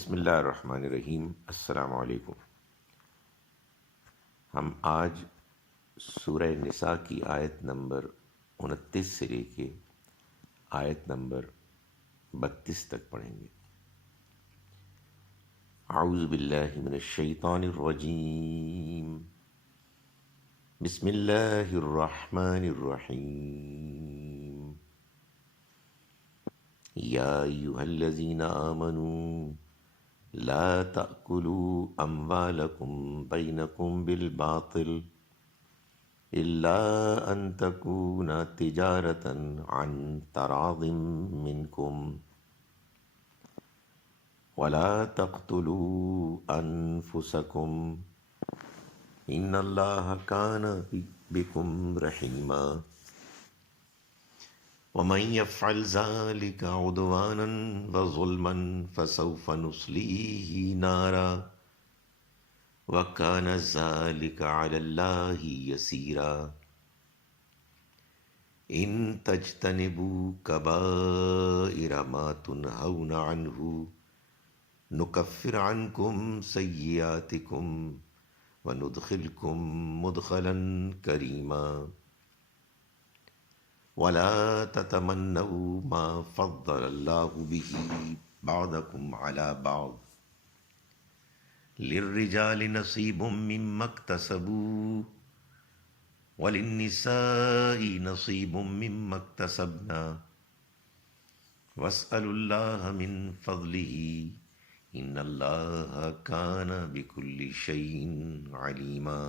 بسم اللہ الرحمن الرحیم۔ السلام علیکم۔ ہم آج سورہ نساء کی آیت نمبر 29 سے لے کے آیت نمبر 32 تک پڑھیں گے۔ اعوذ باللہ من الشیطان الرجیم، بسم اللہ الرحمن الرحیم۔ یا ایہا الذین آمنوا لا تأکلوا اموالکم بینکم بالباطل الا ان تکون تجارتا عن تراض منکم ولا تقتلوا انفسکم ان اللہ کان بکم رحیما ومن يفعل ذلك عدوانا وظلما فسوف نصليه نارا وكان ذلك على الله يسيرا ان تجتنبوا كبائر ما تنهون عنه نكفر عنكم سيئاتكم وندخلكم مدخلا كريما ولا تتمنوا ما فضل الله به بعضكم على بعض للرجال نصيب مما اكتسبوا وللنساء نصيب مما اكتسبنا واسألوا الله من فضله إن الله كان بكل شيء عليما۔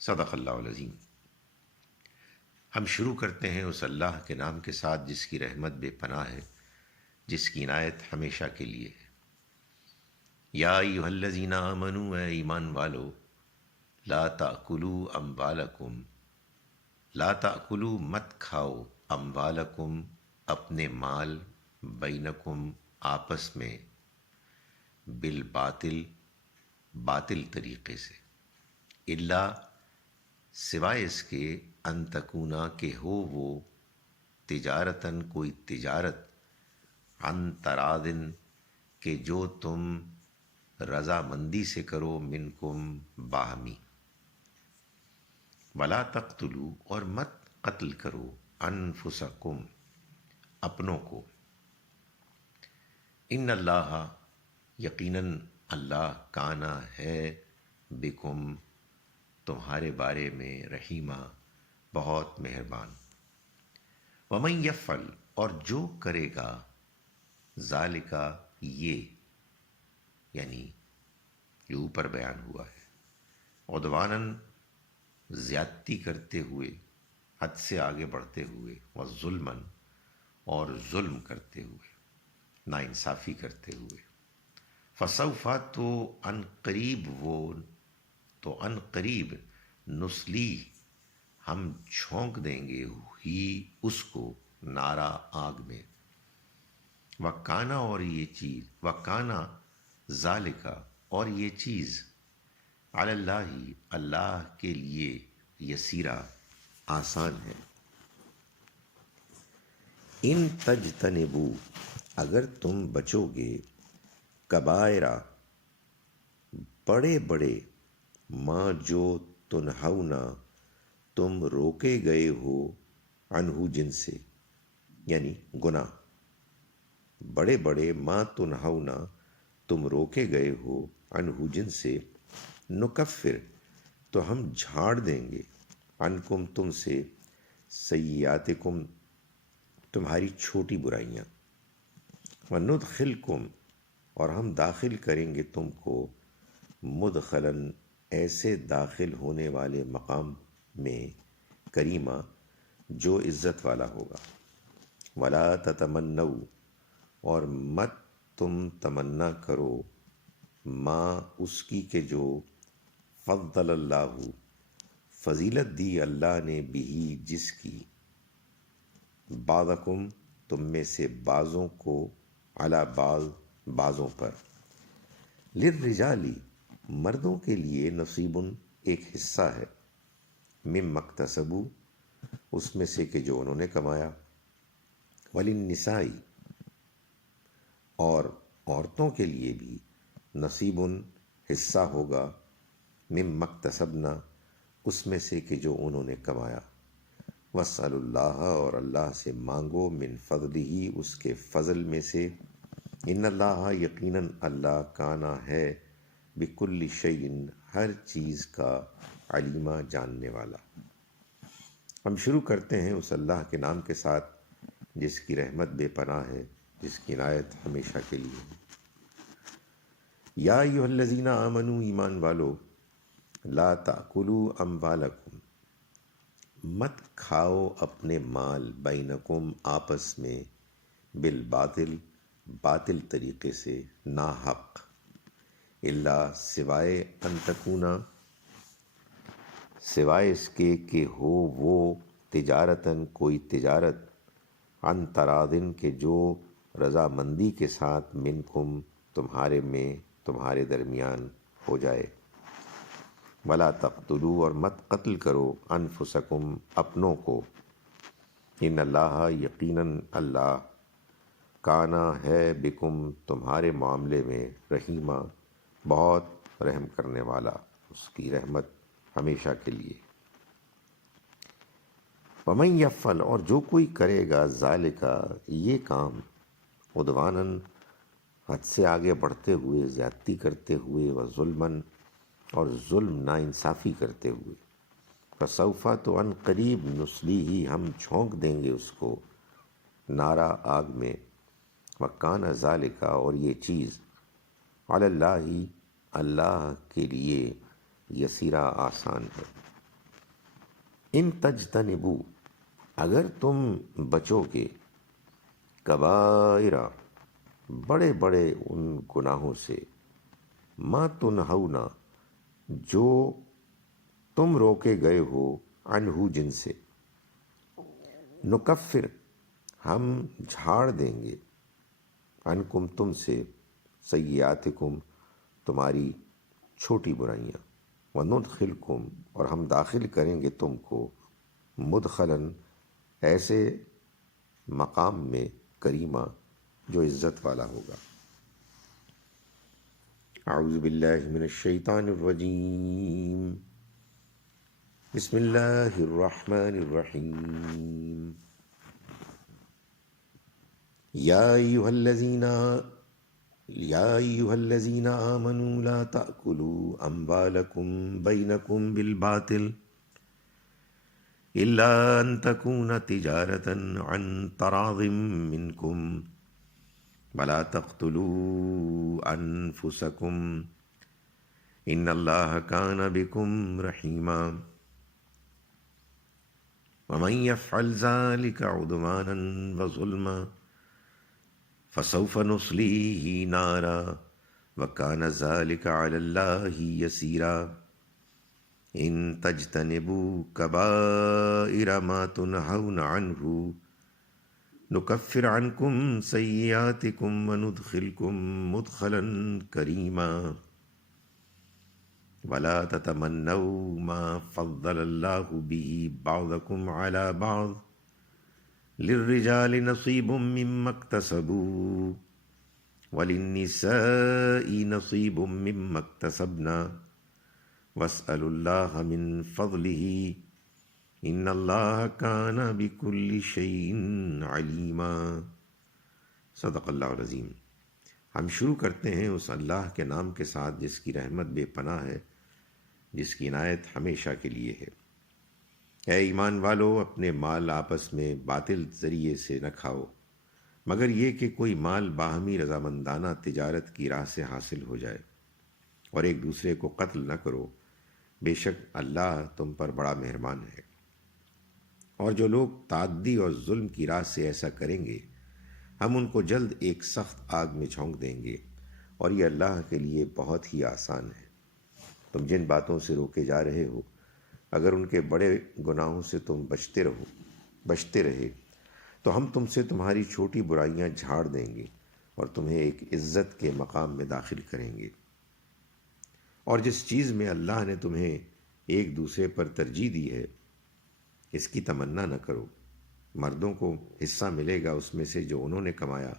صدق اللہ العظیم۔ ہم شروع کرتے ہیں اس اللہ کے نام کے ساتھ جس کی رحمت بے پناہ ہے، جس کی عنایت ہمیشہ کے لیے ہے۔ یا ایھا الذین آمنوا، اے ایمان والو، لا تأکلوا اموالکم، لا تأکلوا مت کھاؤ، اموالکم اپنے مال، بینکم آپس میں، بالباطل باطل طریقے سے، الا سوائے اس کے، ان تکونا کہ ہو وہ، تجارتاً کوئی تجارت، عن تراضٍ کہ جو تم رضامندی سے کرو، منکم باہمی، ولا تقتلوا اور مت قتل کرو، انفسکم اپنوں کو، ان اللہ یقیناً اللہ کانا ہے، بکم تمہارے بارے میں، رحیمہ بہت مہربان۔ ومن یفعل اور جو کرے گا، ذالکا یہ، یعنی جو اوپر بیان ہوا ہے، عدواناً زیادتی کرتے ہوئے، حد سے آگے بڑھتے ہوئے، وظلماً اور ظلم کرتے ہوئے، ناانصافی کرتے ہوئے، فسوف تو ان قریب، وہ تو ان قریب، نسلی ہم جھونک دیں گے ہی اس کو، نارا آگ میں، وکانا اور یہ چیز، وکانا ذالکا اور یہ چیز، علی اللہ اللہ کے لیے، یسیرا آسان ہے۔ ان تجتنبوا اگر تم بچو گے، کبائرہ بڑے بڑے، ماں جو تنہونا تم روکے گئے ہو، عنہ جن سے، یعنی گناہ، بڑے بڑے ما تنہونا تم روکے گئے ہو، عنہ جن سے، نکفر تو ہم جھاڑ دیں گے، عنکم تم سے، سیئاتکم تمہاری چھوٹی برائیاں، وندخلکم اور ہم داخل کریں گے تم کو، مدخلاً ایسے داخل ہونے والے مقام میں، کریمہ جو عزت والا ہوگا، ولا تتمنوا اور مت تم تمنا کرو، ما اس کی کہ جو، فضل اللہ فضیلت دی اللہ نے، بھی جس کی، بعضکم تم میں سے بعضوں کو، علی بعض بعضوں پر، للرجالی مردوں کے لیے، نصیبٌ ایک حصہ ہے، مما اکتسبوا اس میں سے کہ جو انہوں نے کمایا، وللنساء اور عورتوں کے لیے بھی نصیب حصہ ہوگا، مما اکتسبنا اس میں سے کہ جو انہوں نے کمایا، واسألوا اللہ اور اللہ سے مانگو، من فضلہ اس کے فضل میں سے، ان اللہ یقیناً اللہ کانا ہے بکل شیء ہر چیز کا علیمہ جاننے والا۔ ہم شروع کرتے ہیں اس اللہ کے نام کے ساتھ جس کی رحمت بے پناہ ہے، جس کی عنایت ہمیشہ کے لیے ہے۔ یا ایھا الذین آمنوا ایمان والو، لا تأکلوا اموالکم مت کھاؤ اپنے مال، بینکم آپس میں، بالباطل باطل طریقے سے، ناحق، الا سوائے ان تکونا سوائے اس کے کہ ہو وہ تجارتاً کوئی تجارت، عن تراضٍ کے جو رضامندی کے ساتھ، منکم تمہارے میں تمہارے درمیان ہو جائے، ولا تقتلوا اور مت قتل کرو، انفسکم اپنوں کو، ان اللہ یقیناً اللہ، کانا ہے بکم تمہارے معاملے میں، رحیمہ بہت رحم کرنے والا، اس کی رحمت ہمیشہ کے لیے۔ ومن یفعل اور جو کوئی کرے گا، ذالک یہ کام، عدواناً حد سے آگے بڑھتے ہوئے، زیادتی کرتے ہوئے، وظلماً اور ظلم ناانصافی کرتے ہوئے، فسوف تو ان قریب، نصلیہ ہم جھونک دیں گے اس کو، نارا آگ میں، وکان ذالک اور یہ چیز، علی اللہ اللہ کے لیے، یسیرا آسان ہے۔ ان تجتنبوا اگر تم بچو گے، کبائر بڑے بڑے ان گناہوں سے، ما تنہون جو تم روکے گئے ہو، عنہ جن سے، نکفر ہم جھاڑ دیں گے، عنکم تم سے، سیئاتکم تمہاری چھوٹی برائیاں، وندخلکم اور ہم داخل کریں گے تم کو، مدخلاً ایسے مقام میں، کریمہ جو عزت والا ہوگا۔ اعوذ باللہ من الشیطان الرجیم، بسم اللہ الرحمن الرحیم، یا ایھا الذین آمنوا لا تأکلوا اموالکم بینکم بالباطل الا ان تکون تجارۃ عن تراض منکم ولا تقتلوا انفسکم ان اللہ کان بکم رحیما ومن یفعل ذلک عدوانا وظلما فسوف نصلیہ نارا وکان ذلک علی اللہ یسیرا ان تجتنبوا کبائر ما تنہون عنہ نکفر عنکم سیئاتکم وندخلکم مدخلا کریما ولا تتمنوا ما فضل اللہ به بعضکم علی بعض للرجال نصیب مما اکتسبوا وللنساء نصیب مما اکتسبنا واسألوا اللہ من فضلہ ان اللہ کان بکل شیء علیما۔ صدق اللہ العظیم۔ ہم شروع کرتے ہیں اس اللہ کے نام کے ساتھ جس کی رحمت بے پناہ ہے، جس کی عنایت ہمیشہ کے لیے ہے۔ اے ایمان والو، اپنے مال آپس میں باطل ذریعے سے نہ کھاؤ، مگر یہ کہ کوئی مال باہمی رضامندانہ تجارت کی راہ سے حاصل ہو جائے، اور ایک دوسرے کو قتل نہ کرو، بے شک اللہ تم پر بڑا مہربان ہے۔ اور جو لوگ تعدی اور ظلم کی راہ سے ایسا کریں گے، ہم ان کو جلد ایک سخت آگ میں جھونک دیں گے، اور یہ اللہ کے لیے بہت ہی آسان ہے۔ تم جن باتوں سے روکے جا رہے ہو، اگر ان کے بڑے گناہوں سے تم بچتے رہے تو ہم تم سے تمہاری چھوٹی برائیاں جھاڑ دیں گے اور تمہیں ایک عزت کے مقام میں داخل کریں گے۔ اور جس چیز میں اللہ نے تمہیں ایک دوسرے پر ترجیح دی ہے، اس کی تمنا نہ کرو، مردوں کو حصہ ملے گا اس میں سے جو انہوں نے کمایا،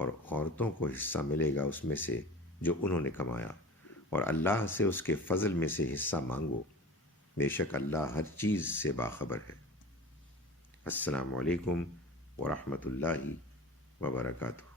اور عورتوں کو حصہ ملے گا اس میں سے جو انہوں نے کمایا، اور اللہ سے اس کے فضل میں سے حصہ مانگو، بے شک اللہ ہر چیز سے باخبر ہے۔ السلام علیکم ورحمۃ اللہ وبرکاتہ۔